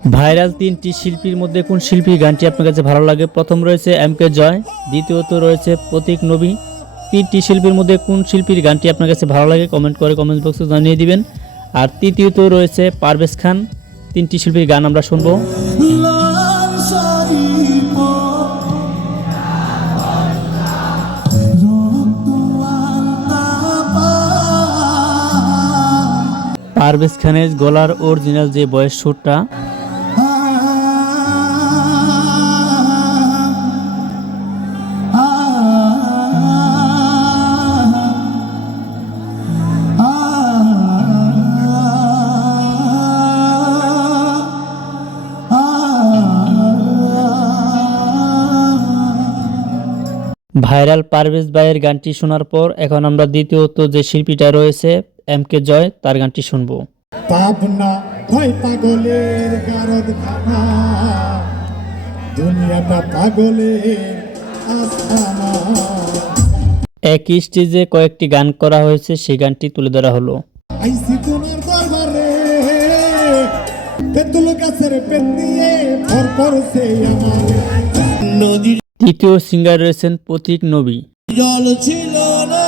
Viral তিনটি শিল্পীর মধ্যে কোন শিল্পীর গানটি আপনার কাছে ভালো লাগে? প্রথম রয়েছে এম কে জয়, দ্বিতীয়ত রয়েছে প্রতীক নবী। তিনটি শিল্পীর মধ্যে কোন শিল্পীর গানটি আপনার কাছে ভালো লাগে কমেন্ট করে কমেন্ট বক্সে জানিয়ে দিবেন। আর তৃতীয়ত রয়েছে পারভেজ খান। তিনটি শিল্পীর গান আমরা শুনবো। পারভেজ খানের গলার অরিজিনাল যে ভয়েস সুরটা, ভাইরাল পারভেজ ভাইয়ের গানটি শোনার পর এখন আমরা দ্বিতীয়ত যে শিল্পীটা রয়েছে এম কে জয়, তার গানটি শুনবো। পাবনা ভয় পাগলের কারখানা, দুনিয়াটা পাগলের আস্তানা। একই স্টেজে কয়েকটি গান করা হয়েছে, সেই গানটি তুলে ধরা হলো। আইসি তোমার দরবারে, তেঁতুল গাছের পেট নিয়ে ভর করছে আমার নদীর। তৃতীয় সিঙ্গার রয়েছেন প্রতীক নবী। জল ছিল না,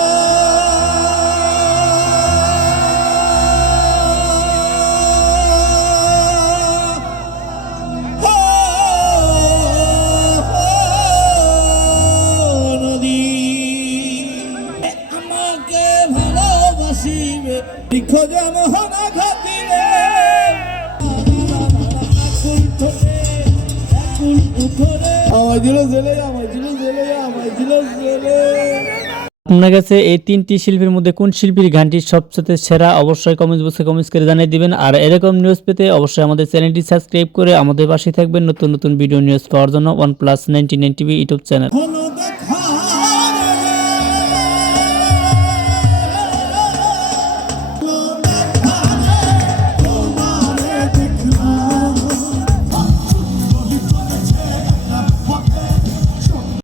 নদী আমাকে ভালোবাসিবে খোঁজা মোহনা খাতিরে, আপনার কাছে এই তিনটি শিল্পীর মধ্যে কোন শিল্পীর গানটি সবচেয়ে সেরা? অবশ্যই কমেন্ট বক্সে কমেন্টস করে জানিয়ে দিবেন। আর এরকম নিউজ পেতে অবশ্যই আমাদের চ্যানেলটি সাবস্ক্রাইব করে আমাদের পাশে থাকবেন নতুন নতুন ভিডিও নিউজ পাওয়ার জন্য। OnePlus 99 TV YouTube channel.